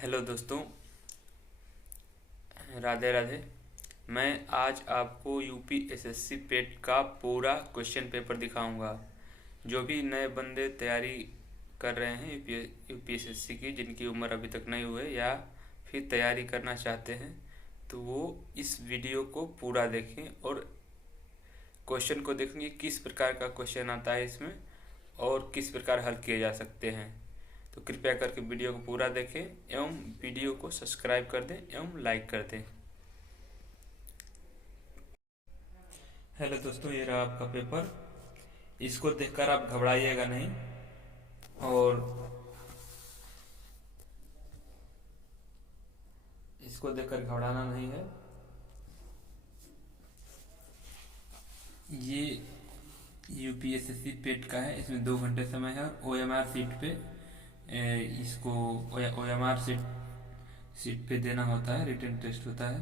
Hello दोस्तों, राधे राधे। मैं आज आपको यूपीएसएससी पेट का पूरा क्वेश्चन पेपर दिखाऊंगा। जो भी नए बंदे तैयारी कर रहे हैं यूपीएसएससी की, जिनकी उम्र अभी तक नहीं हुई या फिर तैयारी करना चाहते हैं, तो वो इस वीडियो को पूरा देखें और क्वेश्चन को देखेंगे किस प्रकार का क्वेश्चन आता है इसमें और किस प्रकार हल किए जा सकते हैं। तो कृपया करके वीडियो को पूरा देखें एवं वीडियो को सब्सक्राइब कर दें एवं लाइक कर दें। हेलो दोस्तों, ये रहा आपका पेपर। इसको देखकर आप घबराइएगा नहीं और इसको देखकर घबराना नहीं है। ये यूपीएसएससी पेट का है। इसमें 2 घंटे समय है और ओएमआर सीट पे इसको ओएमआर सीट पे देना होता है। रिटन टेस्ट होता है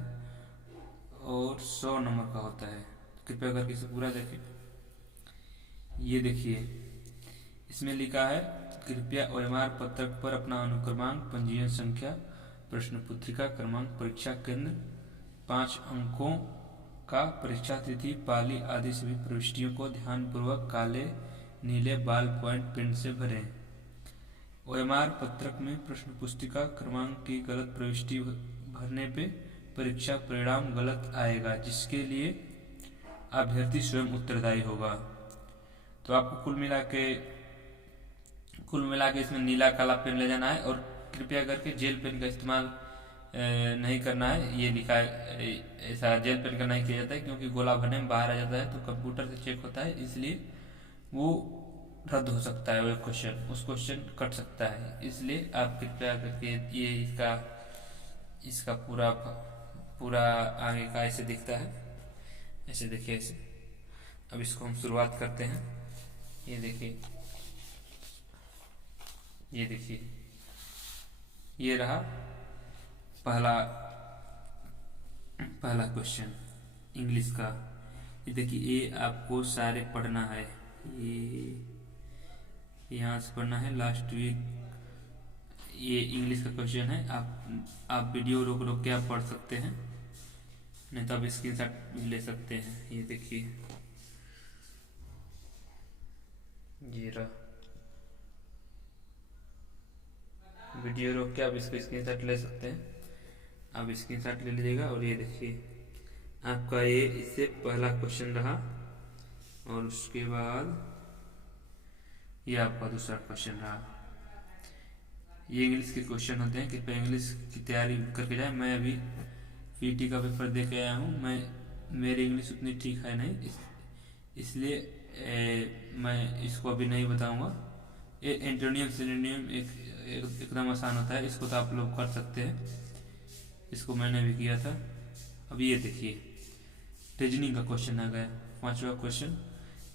और 100 नंबर का होता है। कृपया करके इसे पूरा देखें। ये देखिए, इसमें लिखा है, कृपया ओएमआर पत्रक पर अपना अनुक्रमांक, पंजीयन संख्या, प्रश्न पुस्तिका क्रमांक, परीक्षा केंद्र, 5 अंकों का परीक्षा तिथि, पाली आदि सभी प्रविष्टियों को ध्यानपूर्वक काले नीले बाल पॉइंट पेन से भरें। ओएमआर पत्रक में प्रश्न पुस्तिका क्रमांक की गलत प्रविष्टि भरने पे परीक्षा परिणाम गलत आएगा, जिसके लिए अभ्यर्थी स्वयं उत्तरदायी होगा। तो आपको कुल मिला के इसमें नीला काला पेन ले जाना है और कृपया करके जेल पेन का इस्तेमाल नहीं करना है। ये लिखा है, ऐसा जेल पेन का नहीं किया जाता है क्योंकि गोला भरने में बाहर आ जाता है तो कंप्यूटर से चेक होता है, इसलिए वो रद्द हो सकता है। वो उस क्वेश्चन कट सकता है, इसलिए आप कृपया करके ये इसका पूरा आगे का ऐसे दिखता है। ऐसे देखिए, ऐसे। अब इसको हम शुरुआत करते हैं। ये देखिए, ये रहा पहला क्वेश्चन इंग्लिश का। ये देखिए, ये आपको सारे पढ़ना है। ये यहाँ से पढ़ना है। लास्ट वीक ये इंग्लिश का क्वेश्चन है। आप वीडियो रोक के आप पढ़ सकते हैं, नहीं तो आप स्क्रीनशॉट भी ले सकते हैं। ये देखिए, ये रहा वीडियो रोक के आप इसको स्क्रीनशॉट ले सकते हैं। आप स्क्रीनशॉट ले लीजिएगा और ये देखिए, आपका ये इससे पहला क्वेश्चन रहा और उसके बाद ये आपका दूसरा क्वेश्चन रहा। ये इंग्लिश के क्वेश्चन होते हैं। कृपया इंग्लिश की तैयारी करके जाए। मैं अभी पीटी का पेपर दे के आया हूँ। मेरी इंग्लिश उतनी ठीक है नहीं, इसलिए मैं इसको अभी नहीं बताऊंगा। ये एंटोनियम सिनोनियम एकदम आसान होता है, इसको तो आप लोग कर सकते हैं। इसको मैंने भी किया था। अब ये देखिए, रीजनिंग का क्वेश्चन आ गया। 5वां क्वेश्चन।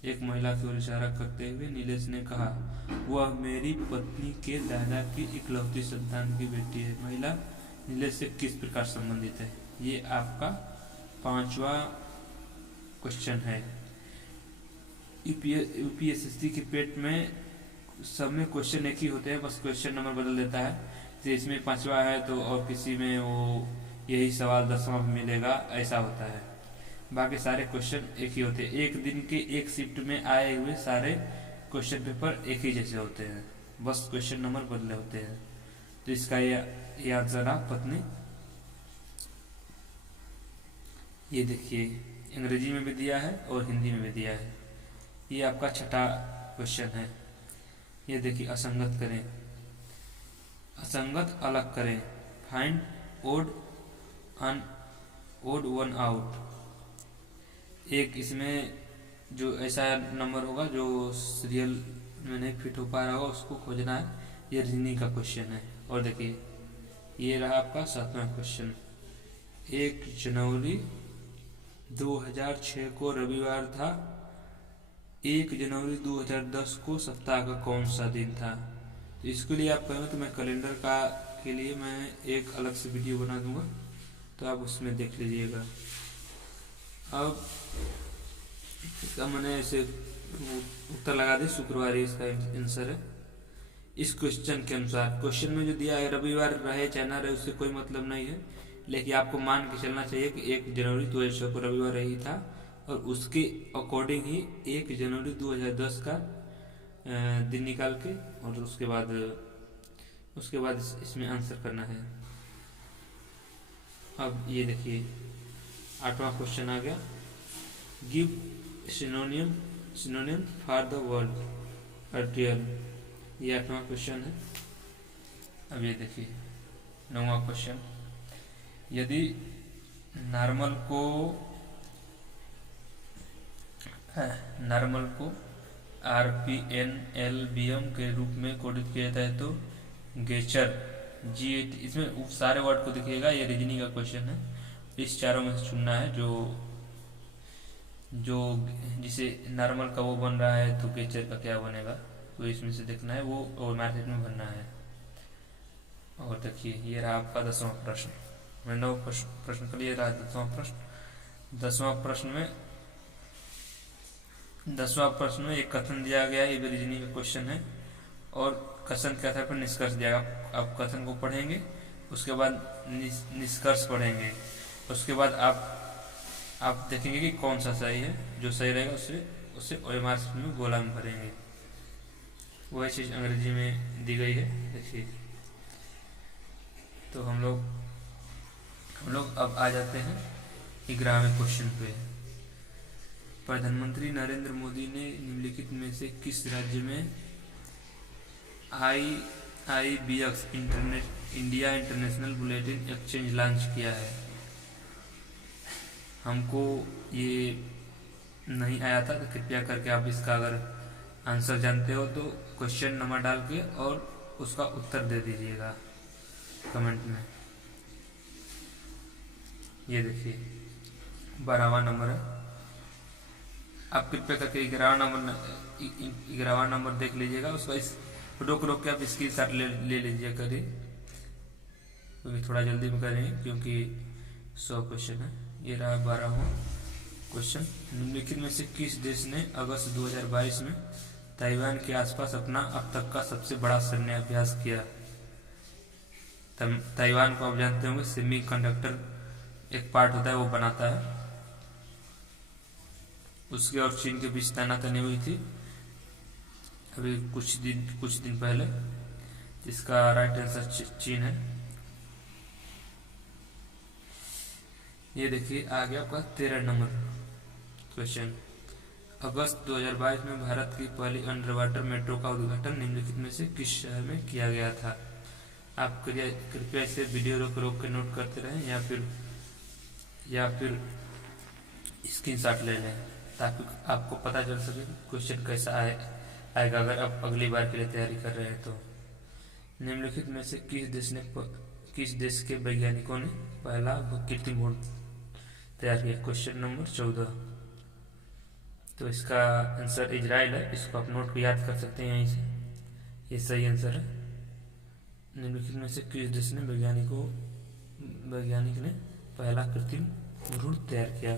एक महिला की ओर इशारा करते हुए नीलेश ने कहा, वह मेरी पत्नी के दादा की इकलौती संतान की बेटी है। महिला नीलेश से किस प्रकार संबंधित है? ये आपका 5वां क्वेश्चन है। यूपीएसएससी के पेट में सब में क्वेश्चन एक ही होते हैं, बस क्वेश्चन नंबर बदल देता है। तो इसमें 5वां है तो और किसी में वो यही सवाल 10वां मिलेगा, ऐसा होता है। बाकी सारे क्वेश्चन एक ही होते हैं। एक दिन के एक शिफ्ट में आए हुए सारे क्वेश्चन पेपर एक ही जैसे होते हैं, बस क्वेश्चन नंबर बदले होते हैं। तो इसका ये आंसर रहा पत्नी। ये देखिए, अंग्रेजी में भी दिया है और हिंदी में भी दिया है। ये आपका 6वां क्वेश्चन है। ये देखिए, असंगत करें, असंगत अलग करें, फाइंड ओड वन आउट। एक इसमें जो ऐसा नंबर होगा जो सीरियल में नहीं फिट हो पा रहा होगा, उसको खोजना है। ये रीजनिंग का क्वेश्चन है। और देखिए, ये रहा आपका 7वां क्वेश्चन। 1 जनवरी 2006 को रविवार था। 1 जनवरी 2010 को सप्ताह का कौन सा दिन था? तो इसके लिए आप कहेंगे तो मैं कैलेंडर के लिए मैं एक अलग से वीडियो बना दूंगा, तो आप उसमें देख लीजिएगा। अब इसका मैंने ऐसे उत्तर लगा दी, शुक्रवार ही इसका आंसर है। इस क्वेश्चन के अनुसार, क्वेश्चन में जो दिया है रविवार रहे चाहे ना रहे उससे कोई मतलब नहीं है, लेकिन आपको मान के चलना चाहिए कि 1 जनवरी 2006 को रविवार ही था और उसके अकॉर्डिंग ही 1 जनवरी 2010 का दिन निकाल के और उसके बाद इसमें आंसर करना है। अब ये देखिए 8वां क्वेश्चन आ गया, give synonym for the word अर्टियल। ये 8वां क्वेश्चन है। अब ये देखिए 9वां क्वेश्चन, यदि नॉर्मल को RPNLBM के रूप में कोडित किया जाता है तो गेचर G8, इसमें सारे वर्ड को दिखेगा। ये रीजनिंग का क्वेश्चन है, इस चारों में से चुनना है जो जिसे नॉर्मल का वो बन रहा है तो गेचर का क्या बनेगा, तो इसमें से देखना है वो और मैथड में भरना है। और देखिए ये रहा आपका 10वां प्रश्न। मैं 9 प्रश्न कर लिए, रहा 10वां प्रश्न। 10वां प्रश्न में एक कथन दिया गया है, ये रीजनिंग का क्वेश्चन है और कथन के आधार पर निष्कर्ष दिया। आप कथन को पढ़ेंगे, उसके बाद निष्कर्ष पढ़ेंगे, उसके बाद आप देखेंगे कि कौन सा सही है, जो सही रहेगा उससे OMR में गोला में भरेंगे। वही चीज़ अंग्रेजी में दी गई है, देखिए। तो हम लोग अब आ जाते हैं 11वें क्वेश्चन पे। प्रधानमंत्री नरेंद्र मोदी ने निम्नलिखित में से किस राज्य में IIBX India international bulletin exchange launch किया है? हमको ये नहीं आया था, तो कृपया करके आप इसका अगर आंसर जानते हो तो क्वेश्चन नंबर डाल के और उसका उत्तर दे दीजिएगा कमेंट में। ये देखिए 12वां नंबर है। आप कृपया करके 11वां नंबर देख लीजिएगा, उसका इस रोक के आप स्क्रीन शॉट ले लीजिए करिए, क्योंकि थोड़ा जल्दी में करेंगे क्योंकि 100 क्वेश्चन है। ये रहा 12वां क्वेश्चन, निम्नलिखित में से किस देश ने अगस्त 2022 में ताइवान के आसपास अपना अब तक का सबसे बड़ा सैन्य अभ्यास किया? ताइवान को आप जानते होंगे सेमी कंडक्टर एक पार्ट होता है, वो बनाता है। उसके और चीन के बीच तैनाती हुई थी अभी कुछ दिन पहले, जिसका राइट आंसर चीन है। ये देखिए आ गया आपका 13 नंबर क्वेश्चन। अगस्त 2022 में भारत की पहली अंडर वाटर मेट्रो का उद्घाटन निम्नलिखित में से किस शहर में किया गया था? आप कृपया इसे वीडियो रोक के नोट करते रहें या फिर स्क्रीनशॉट ले लें, ताकि आपको पता चल सके क्वेश्चन कैसा आएगा अगर आप अगली बार के लिए तैयारी कर रहे हैं तो। निम्नलिखित में से किस देश के वैज्ञानिकों ने पहला कृत्रिम भ्रूण तैयार किया? Question number 14। तो इसका आंसर इजराइल है, इसको आप नोट को याद कर सकते हैं यहीं से, ये सही आंसर है। निम्नलिखित में से किस देश ने वैज्ञानिक ने पहला कृत्रिम भ्रूण तैयार किया?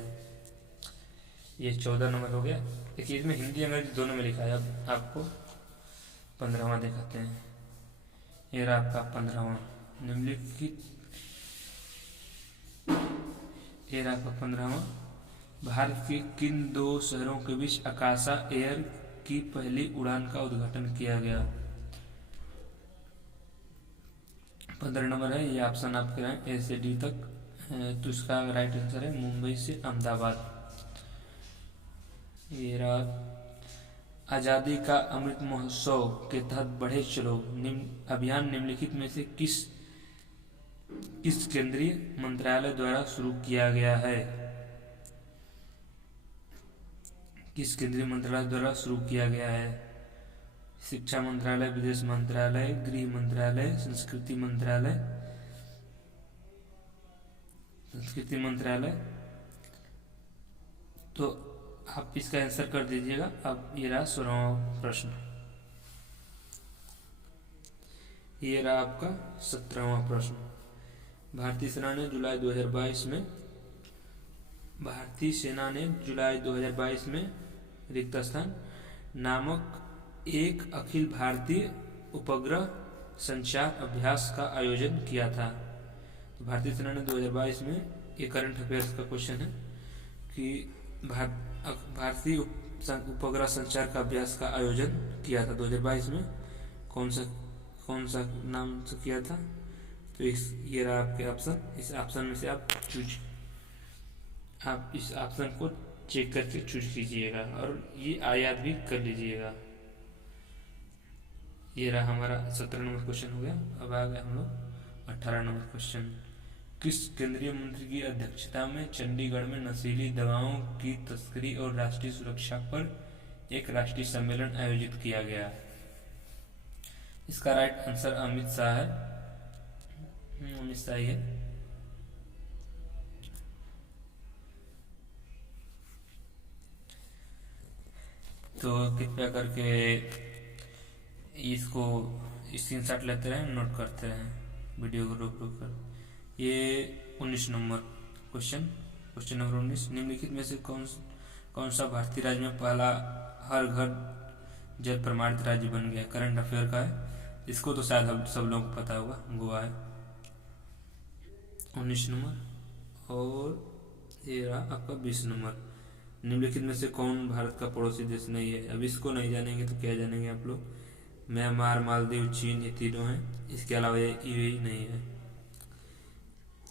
ये 14 नंबर हो गया। देखिए इसमें हिंदी अंग्रेजी दोनों में लिखा है। अब आपको 15वां दिखाते हैं। ये रहा आपका 15वां, निम्नलिखित ये रहा आपका 15वां, भारत के किन 2 शहरों के बीच आकाशा एयर की पहली उड़ान का उद्घाटन किया गया? 15 नंबर है, ये ऑप्शन आपके हैं A से D तक, तो इसका राइट आंसर है मुंबई से अहमदाबाद। ये रहा आज़ादी का अमृत महोत्सव के तहत बढ़े चलो अभियान निम्नलिखित में से किस केंद्रीय मंत्रालय द्वारा शुरू किया गया है? किस केंद्रीय मंत्रालय द्वारा शुरू किया गया है? शिक्षा मंत्रालय, विदेश मंत्रालय, गृह मंत्रालय, संस्कृति मंत्रालय। तो आप इसका आंसर कर दीजिएगा। अब ये रहा 16वां प्रश्न। ये रहा आपका 17वां प्रश्न। भारतीय सेना ने जुलाई 2022 में रिक्त स्थान नामक एक अखिल भारतीय उपग्रह संचार अभ्यास का आयोजन किया था? तो भारतीय सेना ने 2022 में, ये करंट अफेयर्स का क्वेश्चन है कि भारतीय उपग्रह संचार का अभ्यास का आयोजन किया था 2022 में। कौन सा नाम से किया था? तो ये रहा आपके ऑप्शन। इस ऑप्शन में से आप इस ऑप्शन को चेक करके चूज कीजिएगा और ये याद भी कर लीजिएगा। ये रहा हमारा 17 नंबर क्वेश्चन हो गया। अब आ गए हम लोग 18 नंबर क्वेश्चन। किस केंद्रीय मंत्री की अध्यक्षता में चंडीगढ़ में नशीली दवाओं की तस्करी और राष्ट्रीय सुरक्षा पर एक राष्ट्रीय सम्मेलन आयोजित किया गया? इसका राइट आंसर अमित शाह है। अमित शाह ही है। तो कृपया करके इसको स्क्रीनशॉट लेते रहें, नोट करते रहें वीडियो को रोक रोक कर। ये 19 नंबर क्वेश्चन नंबर 19। निम्नलिखित में से कौन सा भारतीय राज्य में पहला हर घर जल प्रमाणित राज्य बन गया? करंट अफेयर का है, इसको तो शायद हम सब लोगों को पता होगा। गोवा है 19 नंबर। और ये रहा आपका 20 नंबर। निम्नलिखित में से कौन भारत का पड़ोसी देश नहीं है? अब इसको नहीं जानेंगे तो क्या जानेंगे आप लोग? म्यांमार, मालदीव, चीन, ये तीनों हैं। इसके अलावा ये यूएई नहीं है।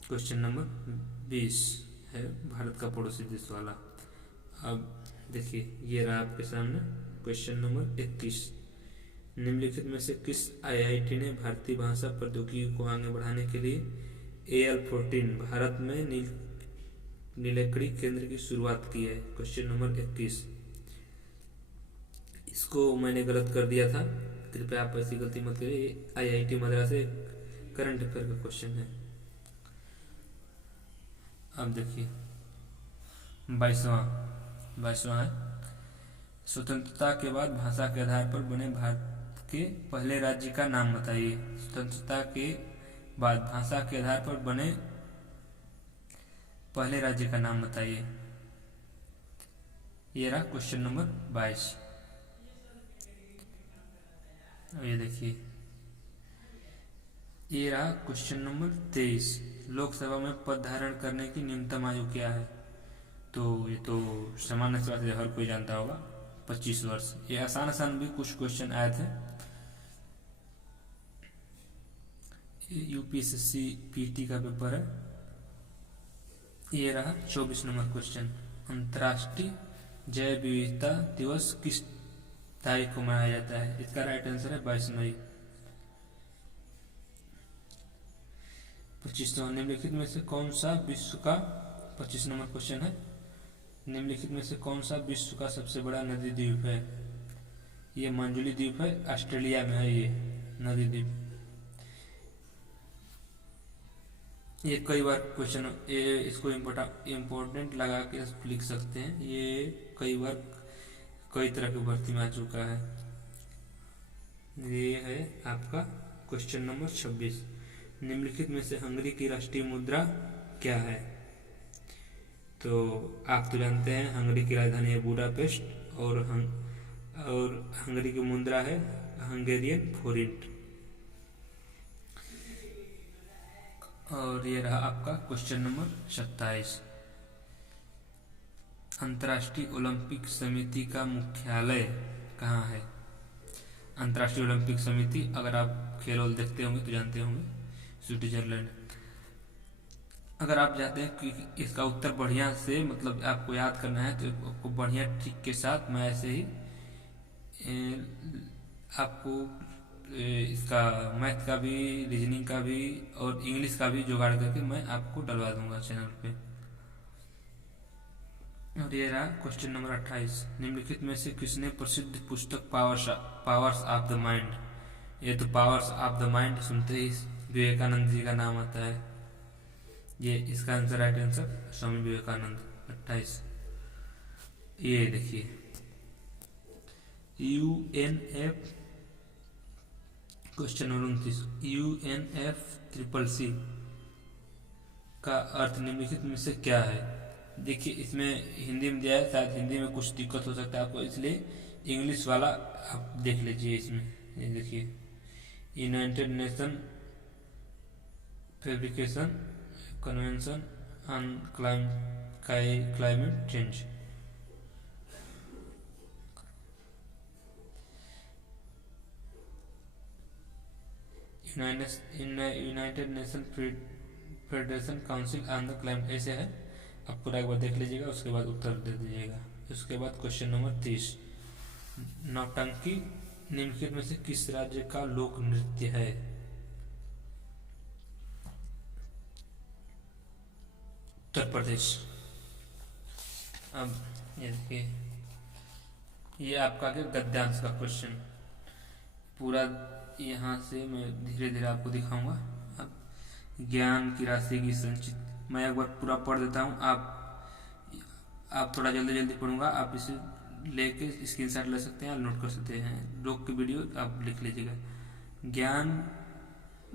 क्वेश्चन नंबर 20 है भारत का पड़ोसी देश वाला। अब देखिए, ये रहा आपके सामने क्वेश्चन नंबर 21। निम्नलिखित में से किस आईआईटी ने भारतीय भाषा प्रौद्योगिकी को आगे बढ़ाने के लिए AL14 भारत में नीलकड़ी केंद्र की शुरुआत की है? Question number 21। इसको मैंने गलत कर दिया था, कृपया आप ऐसी गलती मत करिए। IIT मद्रास से करंट अफेयर का क्वेश्चन है। अब देखिए 22वां है। स्वतंत्रता के बाद भाषा के आधार पर बने भारत के पहले राज्य का नाम बताइए। स्वतंत्रता के बाद भाषा के आधार पर बने पहले राज्य का नाम बताइए। ये रहा क्वेश्चन नंबर 22। ये देखिए, ये रहा क्वेश्चन नंबर 23। लोकसभा में पद धारण करने की न्यूनतम आयु क्या है? तो ये तो सामान्य सी बात है, हर कोई जानता होगा, 25 वर्ष। ये आसान भी कुछ क्वेश्चन आए थे। UPSC PT का पेपर है। ये रहा 24 नंबर क्वेश्चन। अंतर्राष्ट्रीय जैव विविधता दिवस किस तारीख को मनाया जाता है? इसका राइट आंसर है 22 मई। 25 निम्नलिखित में से कौन सा विश्व का 25 नंबर क्वेश्चन है। निम्नलिखित में से कौन सा विश्व का सबसे बड़ा नदी द्वीप है? ये मंजुली द्वीप है, ऑस्ट्रेलिया में है ये नदी द्वीप। ये कई बार क्वेश्चन, ये इसको इम्पोर्टेंट लगा के लिख सकते हैं। ये कई बार कई तरह की भर्ती में आ चुका है। ये है आपका क्वेश्चन नंबर 26। निम्नलिखित में से हंगरी की राष्ट्रीय मुद्रा क्या है? तो आप तो जानते हैं हंगरी की राजधानी है बुडापेस्ट और हंगरी की मुद्रा है हंगेरियन फोरिंट। और ये रहा आपका क्वेश्चन नंबर 27। अंतर्राष्ट्रीय ओलंपिक समिति का मुख्यालय कहाँ है? अंतर्राष्ट्रीय ओलंपिक समिति, अगर आप खेल देखते होंगे तो जानते होंगे, स्विट्जरलैंड। अगर आप चाहते हैं कि इसका उत्तर बढ़िया से मतलब आपको याद करना है तो आपको बढ़िया ट्रिक के साथ मैं ऐसे ही आपको इसका मैथ का भी, रीजनिंग का भी और इंग्लिश का भी जुगाड़ करके मैं आपको डलवा दूंगा चैनल पे। और ये रहा क्वेश्चन नंबर 28। निम्नलिखित में से किसने प्रसिद्ध पुस्तक पावर्स ऑफ द माइंड, ये तो पावर्स ऑफ द माइंड सुनते ही विवेकानंद जी का नाम आता है। ये इसका answer, right answer Swami Vivekananda. 28। ये देखिए UNF क्वेश्चन नंबर 29। UNFCCC का अर्थ निम्नलिखित में से क्या है? देखिए इसमें हिंदी में दिया है, शायद हिंदी में कुछ दिक्कत हो सकता है आपको, इसलिए इंग्लिश वाला आप देख लीजिए। इसमें ये देखिए United nation fabrication convention on climate change. United nation federation council on the climate, ऐसे है। आप पूरा एक बार देख लीजिएगा, उसके बाद उत्तर दे दीजिएगा। उसके बाद क्वेश्चन नंबर 30, नौटंकी निम्नलिखित में से किस राज्य का लोक नृत्य है? उत्तर प्रदेश। अब ये देखिए, ये आपका क्या गद्यांश का क्वेश्चन, पूरा यहाँ से मैं धीरे धीरे आपको दिखाऊंगा। अब ज्ञान की राशि की संचित, मैं एक बार पूरा पढ़ देता हूँ, आप थोड़ा जल्दी जल्दी पढ़ूंगा, आप इसे लेके स्क्रीनशॉट ले सकते हैं, नोट कर सकते हैं, रोक के वीडियो आप लिख लीजिएगा। ज्ञान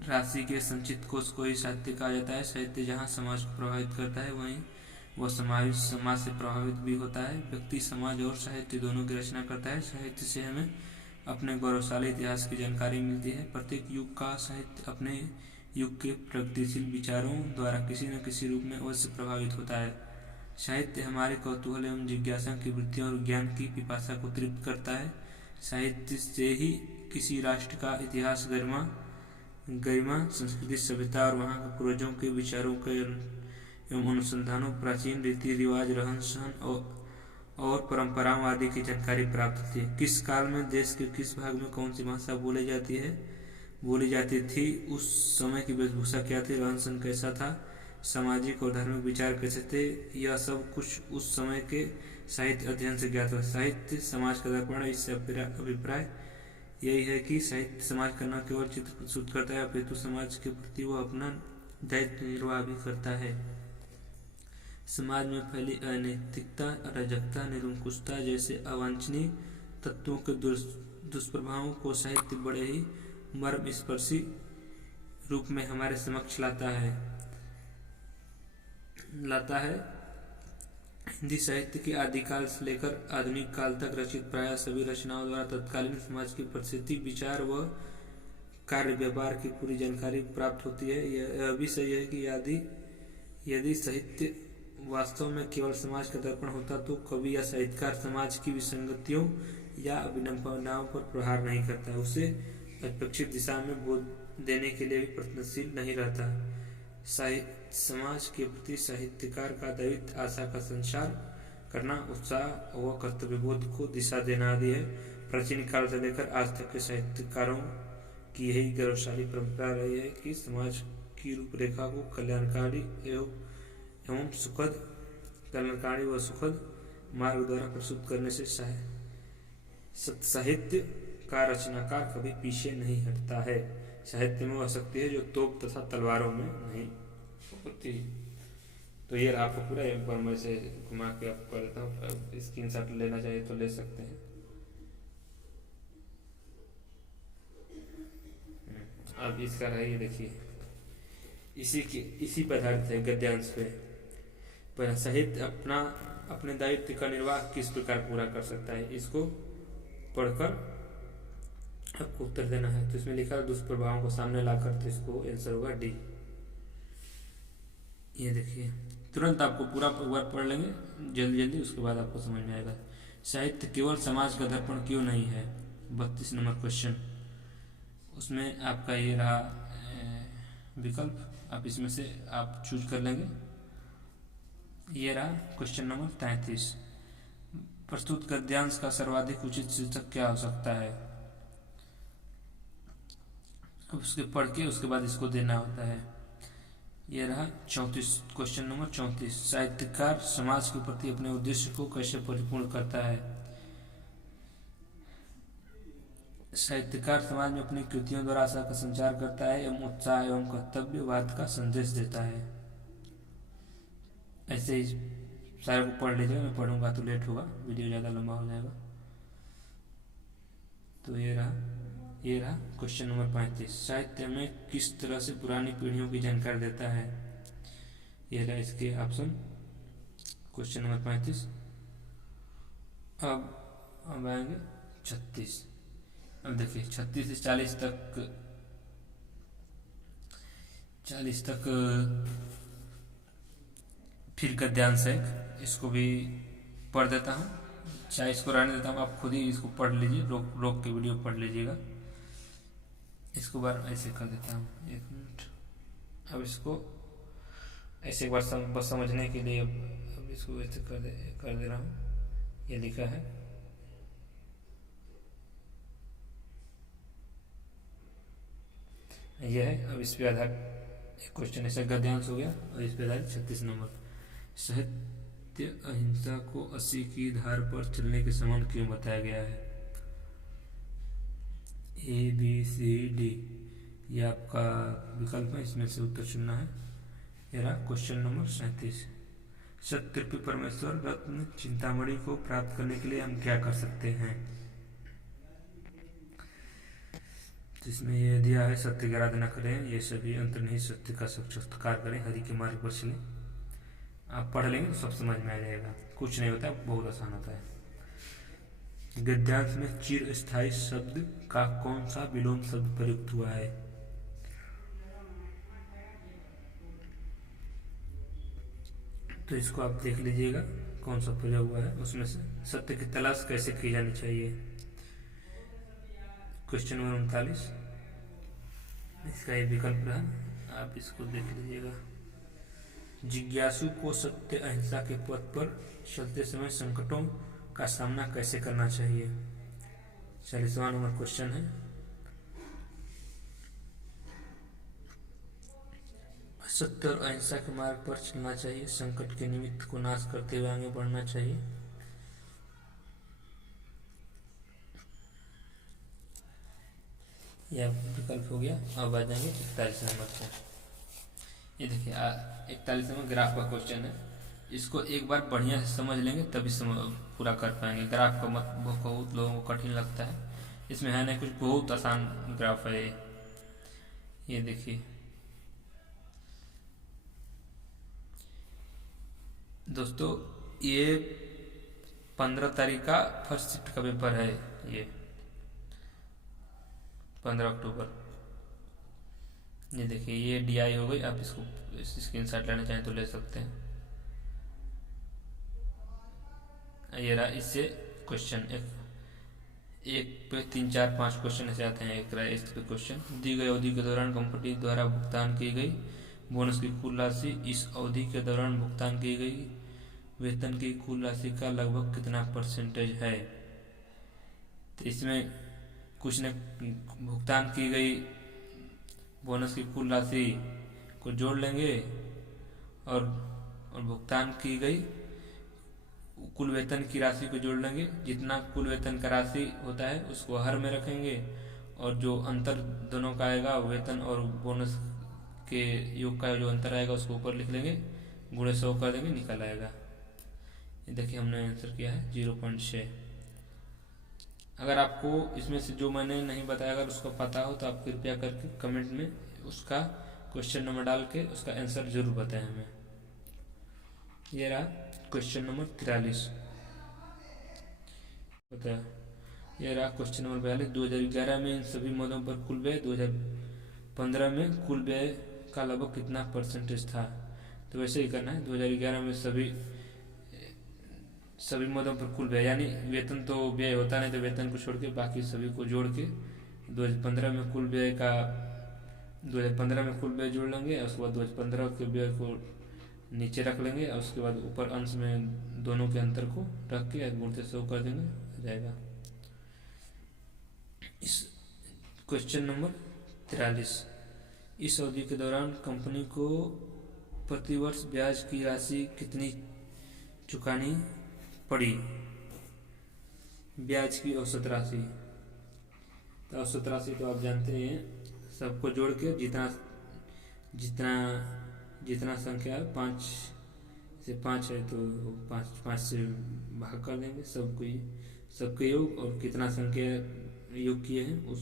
राशि के संचित कोश को ही साहित्य कहा जाता है। साहित्य जहाँ समाज को प्रभावित करता है, वहीं वह समाज से प्रभावित भी होता है। व्यक्ति समाज और साहित्य दोनों की रचना करता है। साहित्य से हमें अपने गौरवशाली इतिहास की जानकारी मिलती है। प्रत्येक युग का साहित्य अपने युग के प्रगतिशील विचारों द्वारा किसी न किसी रूप में अवश्य प्रभावित होता है। साहित्य हमारे कौतूहल एवं जिज्ञासा की वृत्तियों और ज्ञान की पिपासा को तृप्त करता है। साहित्य से ही किसी राष्ट्र का इतिहास, गरिमा, संस्कृति, सभ्यता और वहाँ के पूर्वजों के विचारों के एवं अनुसंधानों, प्राचीन रीति रिवाज, रहन सहन और परंपराओं आदि की जानकारी प्राप्त होती है। किस काल में देश के किस भाग में कौन सी भाषा बोली जाती थी, उस समय की वेशभूषा क्या थी, रहन सहन कैसा था, सामाजिक और धार्मिक विचार कैसे थे, यह सब कुछ उस समय के साहित्य अध्ययन से ज्ञात हुआ। साहित्य समाज का दर्पण है। इससे अभिप्राय यही है कि साहित्य समाज का न केवल चित्र प्रस्तुत करता है, अपितु समाज के प्रति वह अपना दायित्व निर्वाह भी करता है। समाज में फैली अनैतिकता, अराजकता, निरंकुशता जैसे अवांछनीय तत्वों के दुष्प्रभावों को साहित्य बड़े ही मर्मस्पर्शी रूप में हमारे समक्ष लाता है। हिंदी साहित्य के आदिकाल से लेकर आधुनिक काल तक रचित प्रायः सभी रचनाओं द्वारा तत्कालीन समाज की परिस्थिति, विचार व कार्य व्यवहार की पूरी जानकारी प्राप्त होती है। यह भी सही है कि यदि साहित्य वास्तव में केवल समाज का दर्पण होता तो कवि या साहित्यकार समाज की विसंगतियों या अभिनवनाओं पर प्रहार नहीं करता, उसे अपेक्षित दिशा में बोध देने के लिए भी प्रयत्नशील नहीं रहता। समाज के प्रति साहित्यकार का दायित्व आशा का संचार करना, उत्साह व कर्तव्यबोध को दिशा देना आदि है। प्राचीन काल से लेकर आज तक के साहित्यकारों की यही गौरवशाली परंपरा रही है कि समाज की रूपरेखा को कल्याणकारी व सुखद मार्ग द्वारा प्रस्तुत करने से साहित्य का रचनाकार कभी पीछे नहीं हटता है। साहित्य में वह शक्ति है जो तोप तथा तलवारों में नहीं होती। तो ये आपको पूरा एक बार मैं से घुमा के आपको कर देता हूँ। स्क्रीनशॉट लेना चाहिए तो ले सकते हैं। अब इसका है, ये देखिए, इसी पर आधारित है गद्यांश पे। पर साहित्य अपने दायित्व का निर्वाह किस प्रकार पूरा कर सकता है, इसको पढ़कर आपको उत्तर देना है। तो इसमें लिखा है दुष्प्रभावों को सामने लाकर, तो इसको आंसर होगा डी। ये देखिए, तुरंत आपको पूरा बार पढ़ लेंगे जल्दी जल्दी, उसके बाद आपको समझ में आएगा। साहित्य केवल समाज का दर्पण क्यों नहीं है, 32 नंबर क्वेश्चन। उसमें आपका ये रहा विकल्प, आप इसमें से आप चूज कर लेंगे। ये रहा क्वेश्चन नंबर 33, प्रस्तुत गद्यांश का सर्वाधिक उचित शीर्षक क्या हो सकता है। अब उसके पढ़ के उसके बाद इसको देना होता है। ये रहा 34 क्वेश्चन नंबर 34, साहित्यकार समाज के प्रति अपने उद्देश्य को कैसे परिपूर्ण करता है। साहित्यकार समाज में अपनी कृतियों द्वारा आशा का संचार करता है एवं उत्साह एवं कर्तव्यवाद का संदेश देता है। ऐसे ही सारे को पढ़ लीजिएगा, मैं पढ़ूंगा तो लेट होगा, वीडियो ज़्यादा लंबा हो जाएगा। तो ये रहा क्वेश्चन नंबर 35, साहित्य में किस तरह से पुरानी पीढ़ियों की जानकारी देता है। ये रहा इसके ऑप्शन, क्वेश्चन नंबर 35। अब आएंगे 36। अब देखिए 36 से 40 तक 40 तक फिर गद्यांश एक इसको भी पढ़ देता हूँ, चाहे इसको रहने देता हूँ, आप खुद ही इसको पढ़ लीजिए, रोक रोक के वीडियो पढ़ लीजिएगा। इसको बार ऐसे कर देता हूँ, 1 मिनट। अब इसको ऐसे एक बार बस समझने के लिए अब इसको ऐसे कर दे रहा हूँ। ये लिखा है, यह है। अब इस पे आधार एक क्वेश्चन ऐसा गद्यांश हो गया, और इस पे आधार 36 नंबर, सत्य अहिंसा को 80 की धार पर चलने के समान क्यों बताया गया है? ABCD ये आपका विकल्प है, इसमें से उत्तर चुनना है। यह रहा क्वेश्चन नंबर 37। सत्यरूपी परमेश्वर रत्न चिंतामणि को प्राप्त करने के लिए हम क्या कर सकते हैं? जिसमें यह दिया है, सत्य की आराधना करें, ये सभी अंतर्निहित सत्य का साक्षात्कार करें, हरि के मार्ग पर चलें। आप पढ़ लेंगे तो सब समझ में आ जाएगा, कुछ नहीं होता, बहुत आसान होता है। गद्यांश में चिर स्थायी शब्द का कौन सा विलोम शब्द प्रयुक्त हुआ है? तो इसको आप देख लीजिएगा कौन सा प्रयोग हुआ है उसमें से। सत्य की तलाश कैसे की जानी चाहिए, क्वेश्चन नंबर 39, इसका ये विकल्प रहा, आप इसको देख लीजिएगा। जिज्ञासु को सत्य अहिंसा के पथ पर चलते समय संकटों का सामना कैसे करना चाहिए? 40वां नंबर क्वेश्चन है। सत्य और अहिंसा के मार्ग पर चलना चाहिए, संकट के निमित्त को नाश करते हुए आगे बढ़ना चाहिए। यह विकल्प हो गया। अब आ जाएंगे 41 नंबर पर। ये देखिए 41 नंबर ग्राफ का क्वेश्चन है, इसको एक बार बढ़िया से समझ लेंगे तभी पूरा कर पाएंगे। ग्राफ का मत बहुत लोगों को कठिन लगता है, इसमें है नहीं कुछ, बहुत आसान ग्राफ है ये देखिए दोस्तों, ये 15 तारीख का फर्स्ट शिफ्ट का पेपर है, ये 15 अक्टूबर। ये देखिए ये DI हो गई, आप इसको स्क्रीनशॉट लेना चाहें तो ले सकते हैं। ये रहा, इससे क्वेश्चन एक पे 3 4 5 क्वेश्चन ऐसे आते हैं। एक रहा इस पे क्वेश्चन, दी गई अवधि के दौरान कंपनी द्वारा भुगतान की गई बोनस की कुल राशि इस अवधि के दौरान भुगतान की गई वेतन की कुल राशि का लगभग कितना परसेंटेज है? तो इसमें कुछ ने भुगतान की गई बोनस की कुल राशि को जोड़ लेंगे और भुगतान की गई कुल वेतन की राशि को जोड़ लेंगे। जितना कुल वेतन का राशि होता है उसको हर में रखेंगे, और जो अंतर दोनों का आएगा वेतन और बोनस के योग का जो अंतर आएगा उसको ऊपर लिख लेंगे, गुणे 100 कर देंगे, निकल आएगा। ये देखिए हमने आंसर किया है 0.6। अगर आपको इसमें से जो मैंने नहीं बताया अगर उसको पता हो तो आप कृपया करके कमेंट में उसका क्वेश्चन नंबर डाल के उसका आंसर जरूर बताएं हमें। ये रहा क्वेश्चन नंबर 43, बताया। ये रहा क्वेश्चन नंबर 42, 2011 में इन सभी मदों पर कुल व्यय 2015 में कुल व्यय का लगभग कितना परसेंटेज था? तो वैसे ही करना है, 2011 में सभी मदों पर कुल व्यय, यानी वेतन तो व्यय होता नहीं तो वेतन को छोड़ के बाकी सभी को जोड़ के 2015 में कुल व्यय का 2015 में कुल व्यय जोड़ लेंगे, और उसके बाद 2015 के व्यय को नीचे रख लेंगे, और उसके बाद ऊपर अंश में दोनों के अंतर को रख के गुणते 100 कर देंगे, हो जाएगा। इस क्वेश्चन नंबर 43, इस अवधि के दौरान कंपनी को प्रतिवर्ष ब्याज की राशि कितनी चुकानी पड़ी? ब्याज की औसत राशि, तो औसत राशि तो आप जानते हैं, सबको जोड़ के जितना संख्या 5 से 5 है तो 5 से भाग कर देंगे सबके योग, और कितना संख्या योग किए हैं उस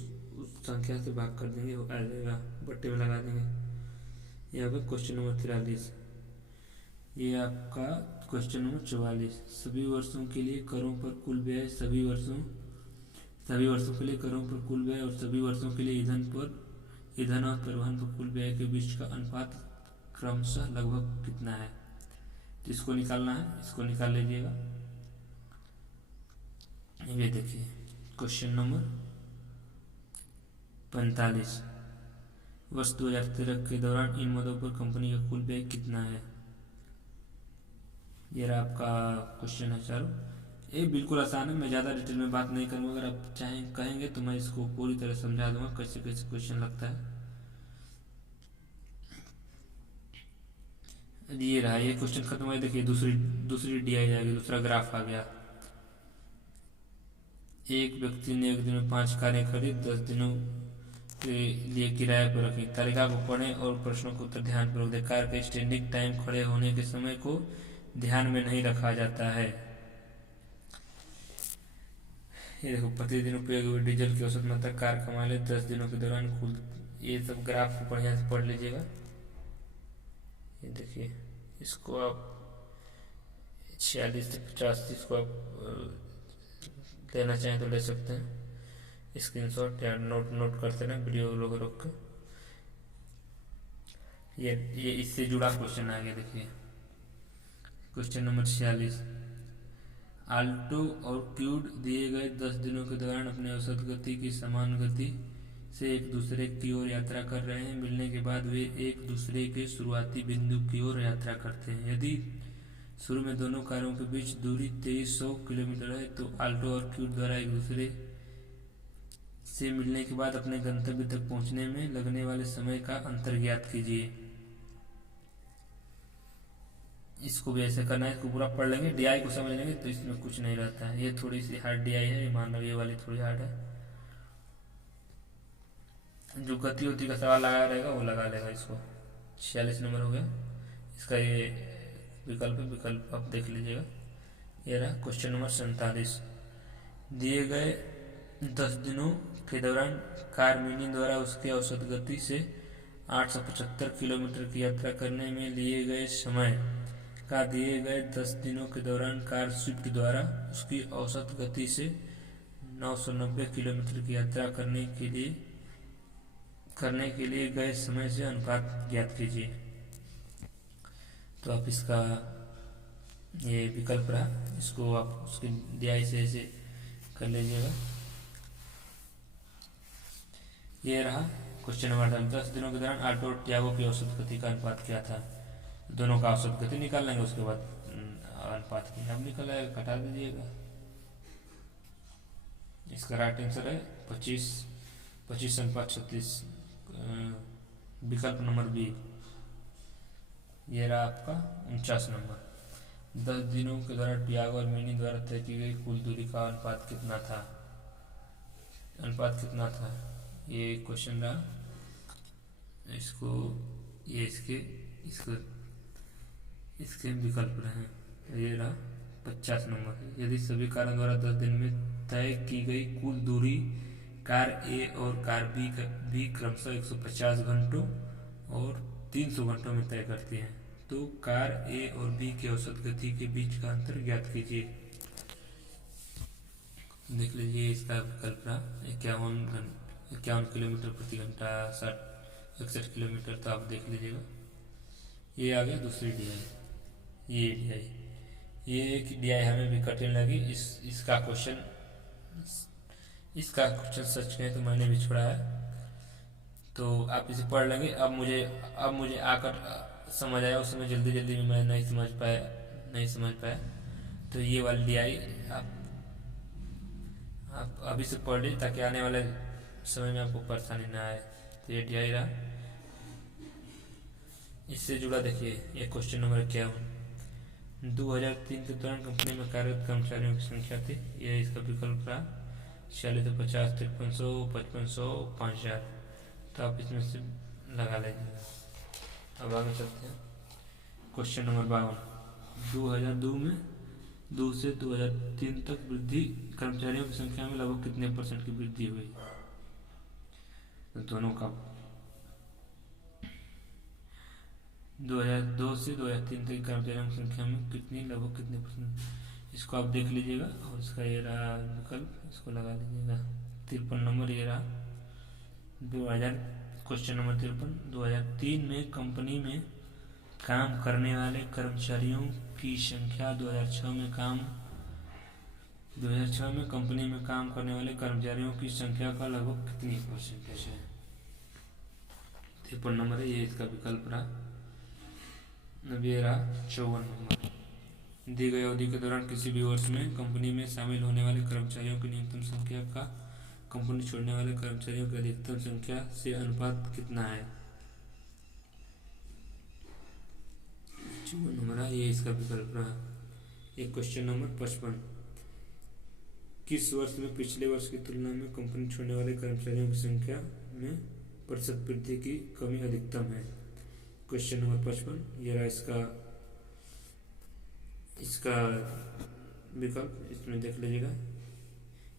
संख्या से भाग कर देंगे, आ जाएगा, बट्टे में लगा देंगे। यहाँ पर क्वेश्चन नंबर 43। ये आपका क्वेश्चन नंबर 44, सभी वर्षों के लिए करों पर कुल व्यय, सभी वर्षों के लिए करों पर कुल व्यय और सभी वर्षों के लिए ईंधन और परिवहन पर कुल व्यय के बीच का अनुपात क्रमशः लगभग कितना है। तो इसको निकालना है, इसको निकाल लीजिएगा। ये देखिए क्वेश्चन नंबर 45, वर्ष 2013 के दौरान इन मदों पर कंपनी का कुल व्यय कितना है। ये रहा आपका क्वेश्चन है चारों। ये बिल्कुल आसान है, मैं ज़्यादा डिटेल में बात नहीं करूँगा। अगर आप चाहें कहेंगे तो मैं इसको पूरी तरह समझा दूंगा कैसे कैसे क्वेश्चन लगता है। ये रहा, ये क्वेश्चन खत्म हुआ। देखिए दूसरी डी आई जाएगी, दूसरा ग्राफ आ गया। एक व्यक्ति ने एक दिन में 5 कारें खरीद 10 दिनों के लिए किराए पर रखी। तालिका को पढ़ें और प्रश्नों को उत्तर ध्यानपूर्वक दें। कार के स्टैंडिंग टाइम, खड़े होने के समय को ध्यान में नहीं रखा जाता है। ये देखो, प्रतिदिन उपयोग हुए डीजल की औसत मात्रा कार का माइलेज 10 दिनों के दौरान कुल। ये सब ग्राफ को बढ़िया से पढ़ लीजिएगा। ये देखिए, इसको आप 46 से 50 इसको आप लेना चाहें तो ले सकते हैं स्क्रीनशॉट या नोट करते रहना वीडियो लोग रोक कर। ये इससे जुड़ा क्वेश्चन आ गया। देखिए क्वेश्चन नंबर 46, आल्टो और क्यूड दिए गए 10 दिनों के दौरान अपने औसत गति की समान गति से एक दूसरे की ओर यात्रा कर रहे हैं। मिलने के बाद वे एक दूसरे के शुरुआती बिंदु की ओर यात्रा करते हैं। यदि शुरू में दोनों कारों के बीच दूरी 2300 किलोमीटर है तो आल्टो और क्यूड द्वारा एक दूसरे से मिलने के बाद अपने गंतव्य तक पहुंचने में लगने वाले समय का अंतर ज्ञात कीजिए। इसको भी ऐसे करना है, इसको पूरा पढ़ लेंगे, डीआई को समझ लेंगे तो इसमें कुछ नहीं रहता है। ये थोड़ी सी हार्ड डीआई है, ये मान लो ये वाली थोड़ी हार्ड है। जो गति होती का सवाल लगाया रहेगा वो लगा लेगा इसको। 46 नंबर हो गया। इसका ये विकल्प आप देख लीजिएगा। ये रहा क्वेश्चन नंबर 47, दिए गए 10 दिनों के दौरान कार मिनी द्वारा उसके औसत गति से 875 किलोमीटर की यात्रा करने में लिए गए समय का दिए गए 10 दिनों के दौरान कार स्विफ्ट द्वारा उसकी औसत गति से 990 किलोमीटर की यात्रा करने के लिए गए समय से अनुपात ज्ञात कीजिए। तो आप इसका ये विकल्प रहा, इसको आप उसकी डीआई से ऐसे कर लीजिएगा। ये रहा क्वेश्चन नंबर 10 दिनों के दौरान आल्टो और टियागो की औसत गति का अनुपात क्या था। दोनों का औसत गति निकाल लेंगे, उसके बाद अनुपात की अब निकल आएगा, घटा दीजिएगा। इसका राइट आंसर है 25 अनुपात 36, विकल्प नंबर बी। ये रहा आपका 49 नंबर, 10 दिनों के दौरान टियागो और मिनी द्वारा तय की गई कुल दूरी का अनुपात कितना था। ये क्वेश्चन रहा। इसको ये इसके विकल्प रहे। ये रहा 50 नंबर, यदि सभी कारों द्वारा 10 दिन में तय की गई कुल दूरी कार ए और कार बी क्रमशः 150 घंटों और 300 घंटों में तय करती हैं तो कार ए और बी की औसत गति के बीच का अंतर ज्ञात कीजिए। देख लीजिए, इसका विकल्प रहा 51 किलोमीटर प्रति घंटा, 61 किलोमीटर। तो आप देख लीजिएगा। ये आ गया दूसरी डीआई। ये एक डीआई हमें भी कठिन लगी। इसका क्वेश्चन सच कहें तो मैंने भी छोड़ा है, तो आप इसे पढ़ लेंगे। अब मुझे आकर समझ आया, उस समय जल्दी में मैं नहीं समझ पाया। तो ये वाली डीआई आप अभी से पढ़ लीजिए ताकि आने वाले समय में आपको परेशानी ना आए। तो ये डीआई रहा। इससे जुड़ा देखिए, ये क्वेश्चन नंबर 51, 2003 के दौरान कंपनी में कार्यरत कर्मचारियों की संख्या थी। ये इसका विकल्प रहा 4650, 5300, 5500, 5000। तो आप इसमें से लगा लीजिएगा। अब आगे चलते हैं। क्वेश्चन नंबर 52, 2002 में 2 से 2003 तक वृद्धि कर्मचारियों की संख्या में लगभग कितने % की वृद्धि हुई। तो दोनों का 2002 से 2003 तक कर्मचारियों की संख्या में लगभग कितने %, इसको आप देख लीजिएगा। और इसका ये रहा विकल्प, इसको लगा लीजिएगा। 53 नंबर ये रहा क्वेश्चन नंबर 53, 2003 में कंपनी में काम करने वाले कर्मचारियों की संख्या 2006 में कंपनी में काम करने वाले कर्मचारियों की संख्या का लगभग कितनी परसेंटेज है। 53 नंबर है, ये इसका विकल्प रहा। अब ये रहा 54 नंबर। दी गई अवधि के दौरान किसी भी वर्ष में कंपनी में शामिल होने वाले कर्मचारियों की न्यूनतम संख्या का कंपनी छोड़ने वाले कर्मचारियों की अधिकतम संख्या से अनुपात कितना है। 54 नंबर है, ये इसका विकल्प रहा। एक क्वेश्चन नंबर 55, किस वर्ष में पिछले वर्ष की तुलना में कंपनी छोड़ने वाले कर्मचारियों की संख्या में प्रतिशत वृद्धि की कमी अधिकतम है। क्वेश्चन नंबर 55, ये रहा इसका विकल्प, इसमें देख लीजिएगा।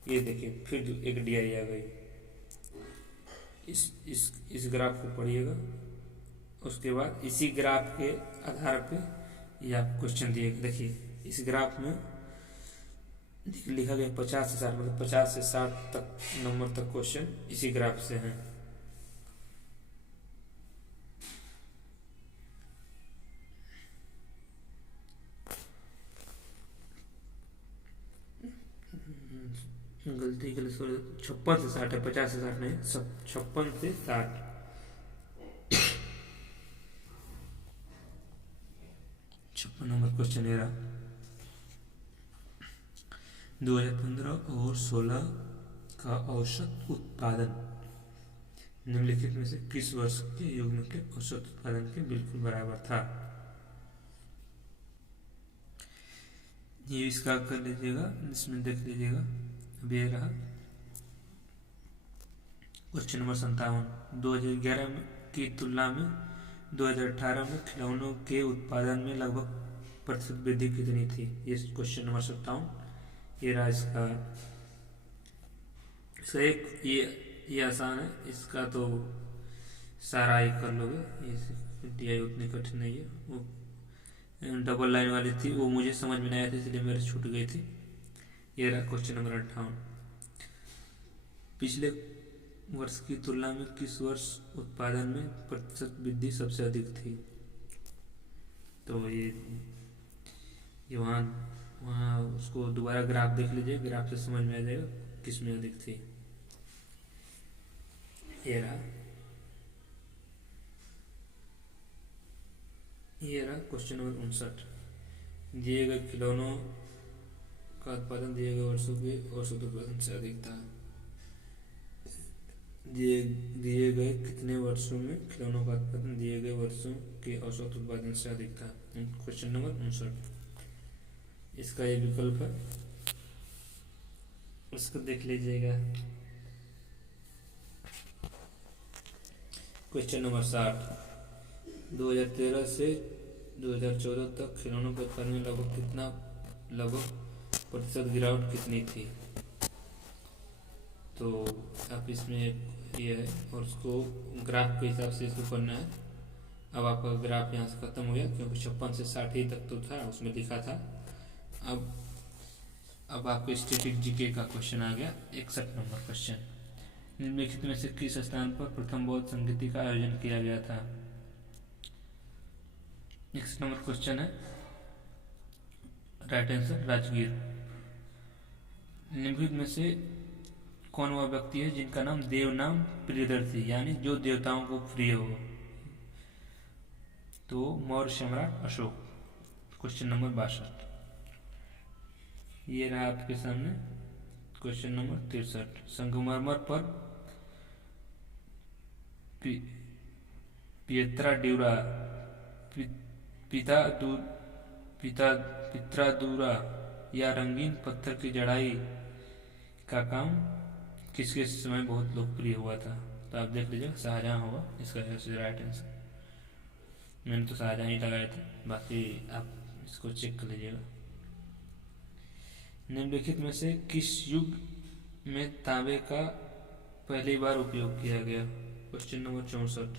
ये देखिए फिर एक DI आ गई। इस ग्राफ को पढ़िएगा, उसके बाद इसी ग्राफ के आधार पे ये आप क्वेश्चन दिएगा। देखिए इस ग्राफ में लिखा गया 50 से 60, मतलब 50 से 60 तक नंबर तक क्वेश्चन इसी ग्राफ से हैं। गलती के लिए 56 से 60 है, 50 से 60 नहीं, 56 से 60। 56 नंबर क्वेश्चन ये रहा। 2015 और 16 का औसत उत्पादन निम्नलिखित में से किस वर्ष के युग्म के औसत उत्पादन के बिल्कुल बराबर था। ये इसका कर लीजिएगा, इसमें देख लीजिएगा। अब ये रहा क्वेश्चन नंबर 57, 2011 की तुलना में 2018 में खिलौनों के उत्पादन में लगभग प्रतिशत वृद्धि कितनी थी। ये क्वेश्चन नंबर 57, ये रहा इसका एक ये आसान है, इसका तो सारा ही कर लोगे, ये DI उतनी कठिन नहीं है। वो डबल लाइन वाली थी, वो मुझे समझ में नहीं आई थी, इसलिए मेरे छूट गई थी। ये रहा क्वेश्चन नंबर 58, पिछले वर्ष की तुलना में किस वर्ष उत्पादन में प्रतिशत वृद्धि सबसे अधिक थी। तो ये वहाँ उसको दोबारा ग्राफ देख लीजिए, ग्राफ से समझ में आ जाएगा किस में अधिक थी। ये रहा क्वेश्चन नंबर 59, दिए गए खिलौनों का उत्पादन दिए गए वर्षों के औसत उत्पादन से अधिक था। दिए गए कितने वर्षों में खिलौनों का उत्पादन दिए गए वर्षों के औसत उत्पादन से अधिक था। क्वेश्चन नंबर 59, इसका ये विकल्प है, इसको देख लीजिएगा। क्वेश्चन नंबर 60, 2013 से 2014 तक खिलौनों के उत्पादन में लगभग प्रतिशत गिरावट कितनी थी। तो आप इसमें ये है और उसको ग्राफ के हिसाब से इसको करना है। अब आपका ग्राफ यहाँ से खत्म हो गया, क्योंकि 56 से 60 तक तो था, उसमें लिखा था। अब आपको स्टैटिक GK का क्वेश्चन आ गया। 61 नंबर क्वेश्चन, निम्नलिखित में से किस स्थान पर प्रथम बौद्ध संगीति का आयोजन किया गया था। 61 नंबर क्वेश्चन है, राइट आंसर राजगीर। निम्नलिखित में से कौन वह व्यक्ति है जिनका नाम देवनाम प्रियदर्शी, यानी जो देवताओं को प्रिय हो। तो मौर्य सम्राट अशोक। क्वेश्चन नंबर 62, ये रहा आपके सामने क्वेश्चन नंबर 63, संगमरमर पर पियत्राड्यूरा पित्रादूरा या रंगीन पत्थर की जड़ाई का काम किसके समय बहुत लोकप्रिय हुआ था। तो आप देख लीजिए, शाहजहां होगा इसका राइट आंसर। मैंने तो शाहजहां ही लगाए थे, बाकी आप इसको चेक कर लीजिएगा। निम्नलिखित में से किस युग में तांबे का पहली बार उपयोग किया गया। क्वेश्चन नंबर 64,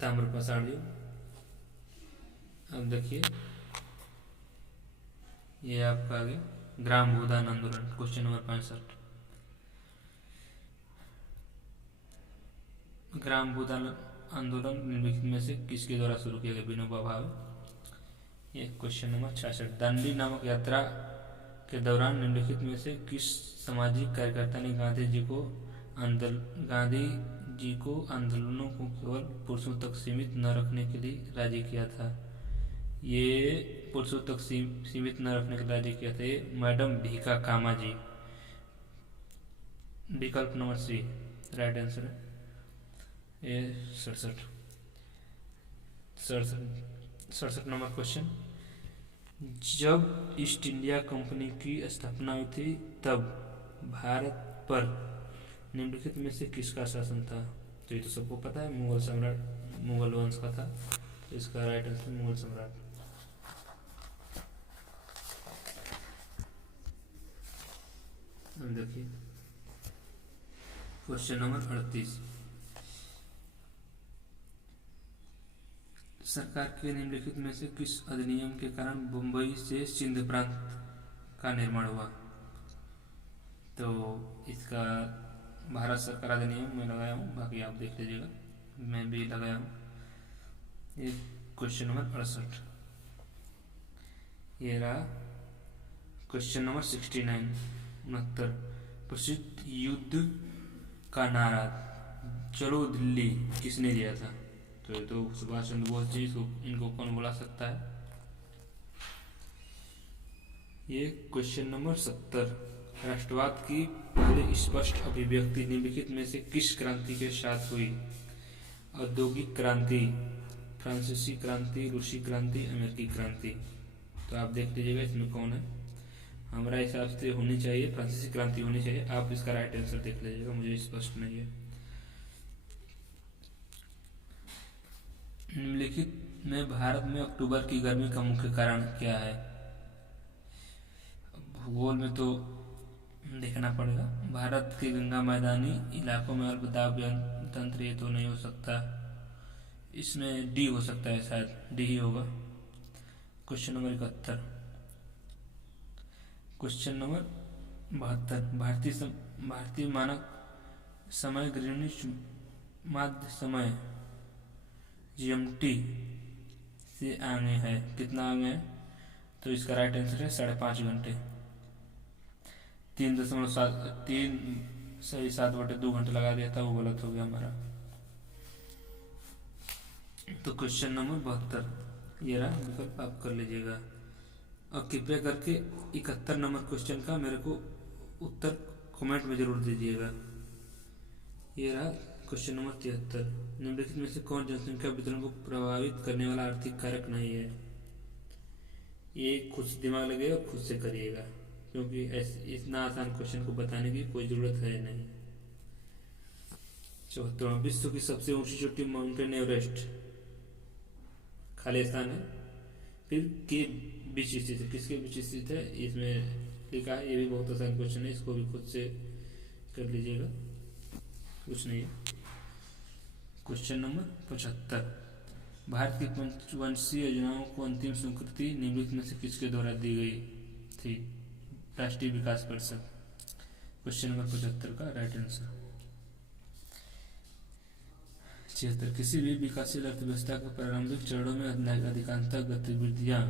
ताम्रपाषाण युग। अब देखिए ये आपका आ गया ग्राम भूदान आंदोलन। क्वेश्चन नंबर 65, ग्राम भूत आंदोलन निम्नलिखित में से किसके द्वारा शुरू किया गया? विनोबा भावे। ये क्वेश्चन नंबर 66। दांडी नामक यात्रा के दौरान निम्नलिखित में से किस सामाजिक कार्यकर्ता ने गांधी जी को आंदोलनों को केवल पुरुषों तक सीमित न रखने के लिए राजी किया था? ये पुरुषों तक सीमित न रखने के लिए राजी किया था ये मैडम भीखा कामा जी। विकल्प नंबर सी राइट आंसर है। ये 67 नंबर क्वेश्चन। जब ईस्ट इंडिया कंपनी की स्थापना हुई थी तब भारत पर निम्नलिखित में से किसका शासन था? तो ये तो सबको पता है, मुगल सम्राट मुगल वंश का था। तो इसका राइट आंसर मुगल सम्राट। देखिए क्वेश्चन नंबर 38। सरकार के निम्नलिखित में से किस अधिनियम के कारण मुंबई से सिंध प्रांत का निर्माण हुआ? तो इसका भारत सरकार अधिनियम में लगाया हूँ, बाकी आप देख लीजिएगा, मैं भी लगाया हूँ। ये क्वेश्चन नंबर 68। ये रहा क्वेश्चन नंबर 69 69। प्रसिद्ध युद्ध का नारा चलो दिल्ली किसने दिया था? तो ये तो सुभाष चंद्र बोस जी। इनको कौन बुला सकता है? ये क्वेश्चन नंबर 70। राष्ट्रवाद की पहले स्पष्ट अभिव्यक्ति निम्नलिखित में से किस क्रांति के साथ हुई? औद्योगिक क्रांति, फ्रांसीसी क्रांति, रूसी क्रांति, अमेरिकी क्रांति। तो आप देख लीजिएगा इसमें कौन है। हमारा हिसाब से होनी चाहिए फ्रांसीसी क्रांति होनी चाहिए। आप इसका राइट आंसर देख लीजिएगा, मुझे स्पष्ट नहीं है। निम्नलिखित में भारत में अक्टूबर की गर्मी का मुख्य कारण क्या है? भूगोल में तो देखना पड़ेगा। भारत के गंगा मैदानी इलाकों में अल्पदाब तंत्र, ये तो नहीं हो सकता। इसमें डी हो सकता है, शायद डी ही होगा। Question number 71। Question number 72। भारतीय मानक समय ग्रीनिच माध्य समय GMT से आगे है, कितना आगे है? तो इसका राइट आंसर है 5.5 घंटे। 3.7/2 घंटे लगा दिया था, वो गलत हो गया हमारा। तो क्वेश्चन नंबर 72 ये रहा, विकल्प आप कर लीजिएगा। और कृपया करके 71 नंबर क्वेश्चन का मेरे को उत्तर कमेंट में जरूर दीजिएगा। ये रहा क्वेश्चन नंबर 73। निम्नलिखित में से कौन जनसंख्या वितरण को प्रभावित करने वाला आर्थिक कारक नहीं है? ये खुद से दिमाग लगाइए और खुद से करिएगा, क्योंकि इतना आसान क्वेश्चन को बताने की कोई जरूरत है नहीं। 74। विश्व की सबसे ऊंची चोटी माउंटेन एवरेस्ट खाली स्थान है, फिर के बीच स्थित है? किसके बीच स्थित है इसमें लिखा है। ये भी बहुत आसान क्वेश्चन है, इसको भी खुद से कर लीजिएगा, कुछ नहीं है। Question number 75। भारत की पंचवंशीय योजनाओं को अंतिम स्वीकृति निम्नलिखित में से किसके द्वारा दी गई थी? राष्ट्रीय विकास परिषद। क्वेश्चन नंबर 75 का राइट आंसर। 76। किसी भी विकासशील अर्थव्यवस्था के प्रारंभिक चरणों में अधिकांशतः गतिविधियां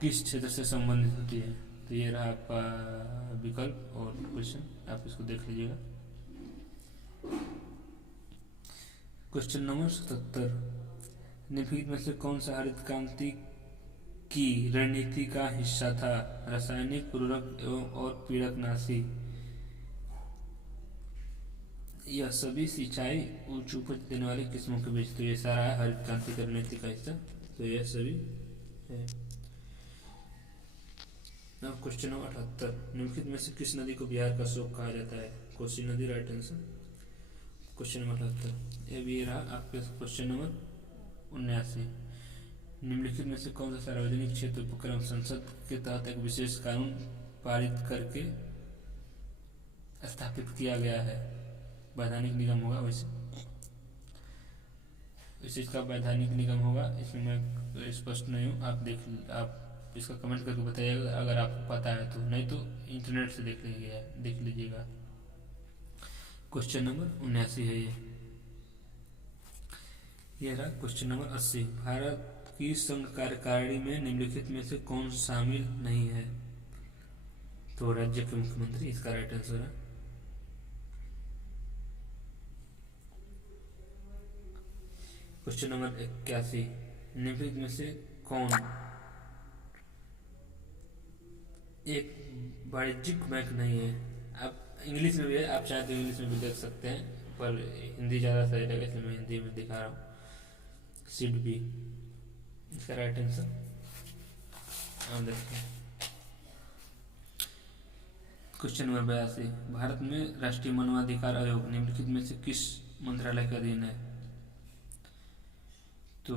किस क्षेत्र से संबंधित होती है? तो ये रहा आपका विकल्प और क्वेश्चन, आप इसको देख लीजिएगा। Question number 77। निम्नलिखित में से कौन सा हरित क्रांति की रणनीति का हिस्सा था? रासायनिक उर्वरक और पीड़कनाशी, यह सभी सिंचाई उच्च उपज देने वाली किस्मों के बीच। तो ये सारा है हरित क्रांति की रणनीति का हिस्सा, तो यह सभी है। अब क्वेश्चन नंबर 78। निम्नलिखित में से किस नदी को बिहार का शोक कहा जाता है? कोसी नदी राइट आंसर। Question number 78। ये भी रहा आपके क्वेश्चन नंबर 79। निम्नलिखित में से कौन सा सार्वजनिक क्षेत्र उपक्रम संसद के तहत एक विशेष कानून पारित करके स्थापित किया गया है? वैधानिक निगम होगा, वैसे इसका वैधानिक निगम होगा। इसमें मैं स्पष्ट नहीं हूँ, आप इसका कमेंट करके बताइएगा अगर आपको पता है तो, नहीं तो इंटरनेट से देख लीजिएगा। क्वेश्चन नंबर 79 है ये। ये रहा क्वेश्चन नंबर 80। भारत की संघ कार्यकारिणी में निम्नलिखित में से कौन शामिल नहीं है? तो राज्य के मुख्यमंत्री इसका राइट आंसर है। Question number 81। निम्नलिखित में से कौन एक वाणिज्यिक बैंक नहीं है? आप इंग्लिश में भी है, आप चाहे तो इंग्लिश में भी देख सकते हैं, पर हिंदी ज़्यादा सही लगेगा इसलिए मैं हिंदी में दिखा रहा हूँ। सीट बी इसका राइट आंसर। आप देखते हैं क्वेश्चन नंबर 82। भारत में राष्ट्रीय मानवाधिकार आयोग निम्नलिखित में से किस मंत्रालय के अधीन है? तो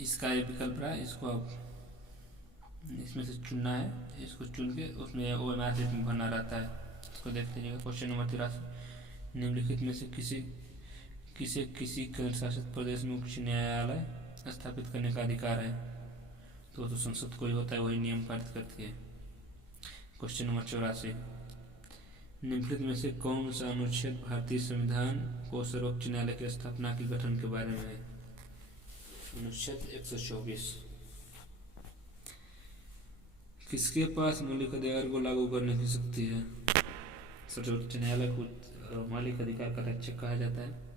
इसका ये विकल्प रहा, इसको आप इसमें से चुनना है, इसको चुन के उसमें OMR शीट में भरना रहता है। इसको देख लीजिएगा। Question number 83। निम्नलिखित में से किसी केंद्र शासित प्रदेश में उच्च न्यायालय स्थापित करने का अधिकार है? तो संसद कोई होता है वही नियम पारित करती है। Question number 84। निम्नलिखित में से कौन सा अनुच्छेद भारतीय संविधान को सर्वोच्च न्यायालय की स्थापना के गठन के बारे में है? अनुच्छेद 124। किसके पास मौलिक अधिकार को लागू करने की शक्ति है? सर्वोच्च न्यायालय को मौलिक अधिकार का रक्षक कहा जाता है।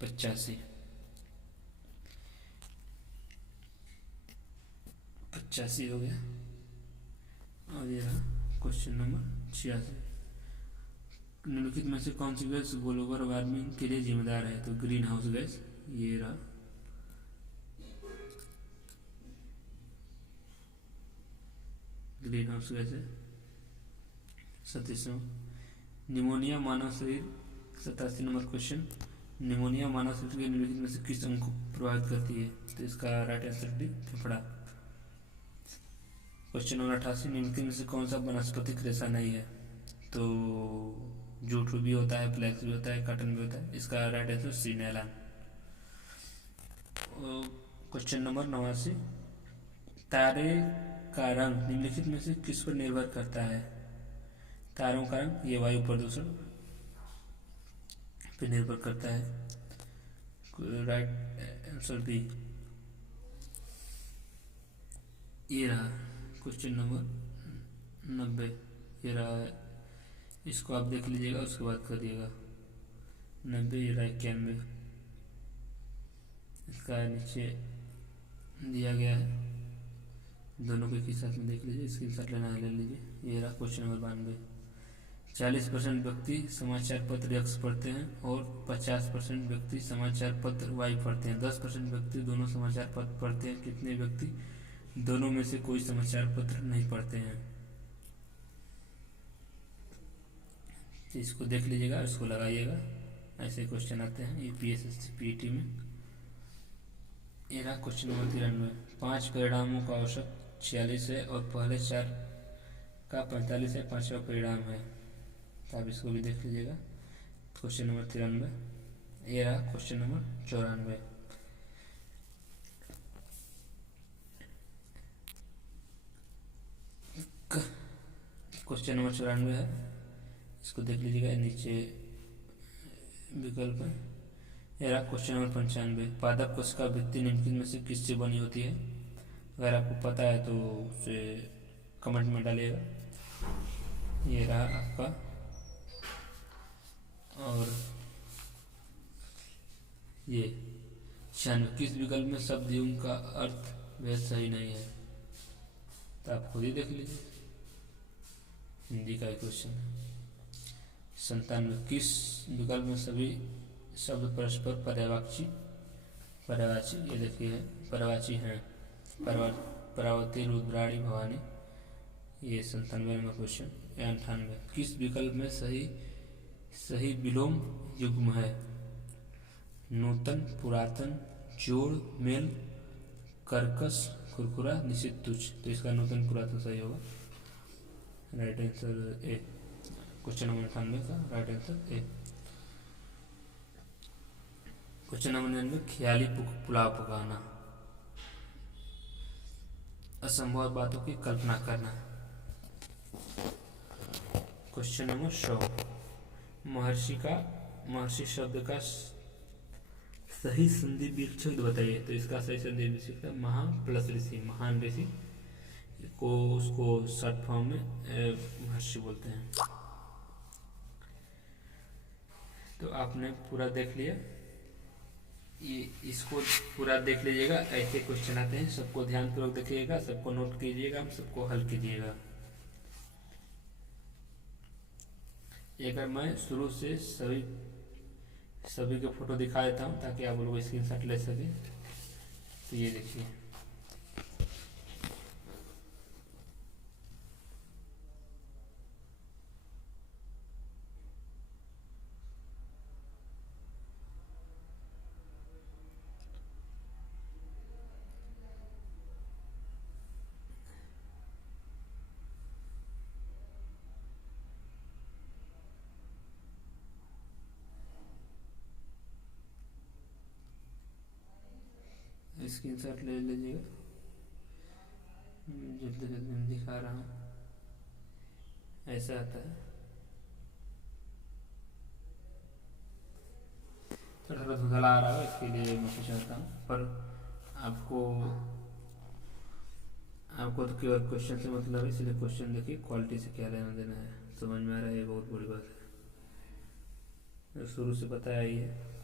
85 हो गया। और ये रहा क्वेश्चन नंबर 86। निम्नलिखित में से कौन सी गैस ग्लोबल वार्मिंग के लिए जिम्मेदार है? तो ग्रीन हाउस गैस ये रहा। ग्रीन हाउस गैस है। 37। निमोनिया मानव शरीर 87 नंबर क्वेश्चन। निमोनिया मानव शरीर के निम्नलिखित में से किस अंग को प्रभावित करती है? तो इसका राइट आंसर डी फेफड़ा। Question number 88। निम्नलिखित में से कौन सा वनस्पतिक रेशा नहीं है? तो जूट भी होता है, फ्लैक्स भी होता है, कॉटन भी होता है। इसका right answer C nylon. Question number 89। तारे का रंग निम्नलिखित में से किस पर निर्भर करता है? तारों का रंग ये वायु प्रदूषण पर निर्भर करता है। राइट आंसर बी ये रहा। क्वेश्चन नंबर 90 ये रहा। इसको आप देख लीजिएगा, उसके बाद करिएगा। 90 ये रहा। 91 इसका नीचे दिया गया है, दोनों को एक ही साथ में देख लीजिए, स्क्रीनशॉट लेना है ले लीजिए। ये रहा क्वेश्चन नंबर 92। 40% व्यक्ति समाचार पत्र एक्स पढ़ते हैं और 50% व्यक्ति समाचार पत्र वाई पढ़ते हैं। 10% व्यक्ति दोनों समाचार पत्र पढ़ते हैं। कितने व्यक्ति दोनों में से कोई समाचार पत्र नहीं पढ़ते हैं? इसको देख लीजिएगा, इसको लगाइएगा। ऐसे क्वेश्चन आते हैं यूपीएससी पीटी में। ये रहा क्वेश्चन नंबर 93। 5 परिणामों का औसत 46 है और पहले 4 का 45 है, 5वां परिणाम है। तो आप इसको भी देख लीजिएगा। Question number 93। ये रहा क्वेश्चन नंबर 94। क्वेश्चन नंबर 94 है, इसको देख लीजिएगा, नीचे विकल्प है। ये रहा क्वेश्चन नंबर 95। पादप कोशिका भित्ति निम्नलिखित में से किससे बनी होती है? अगर आपको पता है तो उसे कमेंट में डालिएगा। ये रहा आपका। और ये 96 किस विकल्प में शब्द युग्म का अर्थ भेद सही नहीं है? तो आप खुद ही देख लीजिए, हिंदी का क्वेश्चन। 97 किस विकल्प में सभी शब्द परस्पर पर्यायवाची ये देखिए पर्यायवाची हैं? परावती, रुद्राणी, भवानी। ये 97 नंबर क्वेश्चन। 98 किस विकल्प में सही विलोम युग्म है? नूतन, पुरातन, जोड़, मेल, कर्कश, कुरकुरा, निषिद्ध, तुच्छ। तो इसका नूतन पुरातन सही होगा। Right answer A. Question number 98 का right answer A. Question number 99 ख्याली पुलाव पकाना। असंभव बातों की कल्पना करना। क्वेश्चन नंबर 100 महर्षि शब्द का सही संधि विच्छेद बताइए। तो इसका सही संधि विच्छेद है महा प्लस ऋषि, महान ऋषि को उसको शॉर्ट फॉर्म में महर्षि बोलते हैं। तो आपने पूरा देख लिया, ये इसको पूरा देख लीजिएगा। ऐसे क्वेश्चन आते हैं, सबको ध्यानपूर्वक देखिएगा, सबको नोट कीजिएगा, सबको हल कीजिएगा। अगर मैं शुरू से सभी के फोटो दिखा देता हूँ ताकि आप लोग स्क्रीनशॉट ले सकें। तो ये देखिए, स्क्रीनशॉट ले लीजिएगा। जल्दी जल्दी मैं दिखा रहा हूँ, ऐसा आता है। थोड़ा थोड़ा धुंधला आ रहा है, इसके लिए मैं कुछ चाहता हूँ, पर आपको तो केवल क्वेश्चन से मतलब है, इसलिए क्वेश्चन देखिए, क्वालिटी से क्या लेना देना है, समझ में आ रहा है, ये बहुत बड़ी बात है। शुरू से बताया ही है।